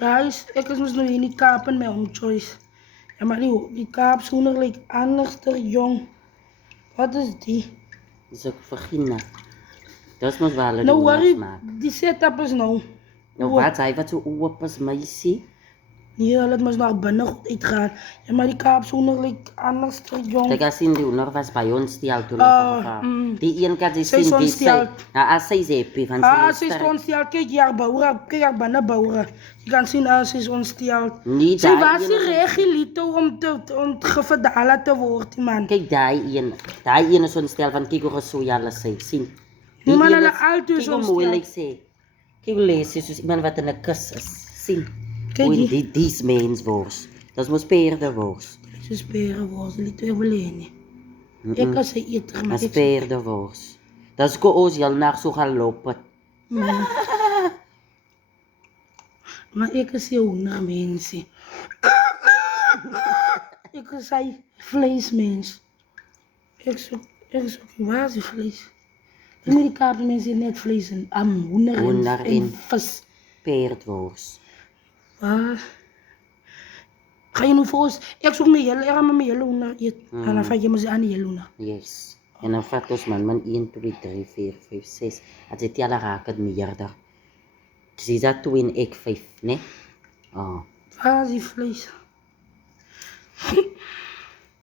Guys, ek is mos nou hier in die Kaap in my home choice. Ja, maar die Kaapshoender lyk anderster jong. Wat is die? Dis ook vagina. Dis mos waar hulle Nou die worry, hoenders maak. die setup is nou. Nou wat, hy wat so oop is, meisie? Nee, hulle het mos nog binne goed uitgegaan. Ja, maar die Kaapshoender lyk anderster jong. Kijk, as sien die hoender was by ons stel toe hulle die een kat, Sy is sien die ontstel. ja, as sy is happy, van Sy is ontstel. Kyk hier, Boura. Kyk hier binne Boura. Je kan zien, sy is ontstel. Nee, Sy daai was een nie is regilito om gefedala te word, man. Kijk, daai een is ontstel van kyk hoe gesooi hulle sy, sien. Nee, man, een hulle is- altyd is Kyk hoe mooi ontstel. lyk sy. Kyk hoe lees sy soos iemand wat in 'n kus is, sien. Kyk Hoe hier. die menswors. Dis mos perdewors. Sy is perewors, hulle het wil hê nie. Ek as sy eet, maar Dis ek perdewors. Dis ko ons heel nag so gaan loop het. maar ek is jou hoender mensie. Ek is hy vleesmens. Ek soek, waar is die vlees? In die Kaap mense net vlees en hoender Hoender en en vis. Perdwors. Waar? Ga je nu voor ons? Ik zoek mijn hele, ik ga met mijn hele hoender eten. En dan vat je me aan die hele hoender. Yes. En dan vat ons man 1, 2, 3, 4, 5, 6. As dit julle raak het meerder. Dis dat 2 en ek 5, né? Oh. Waar is die vlees?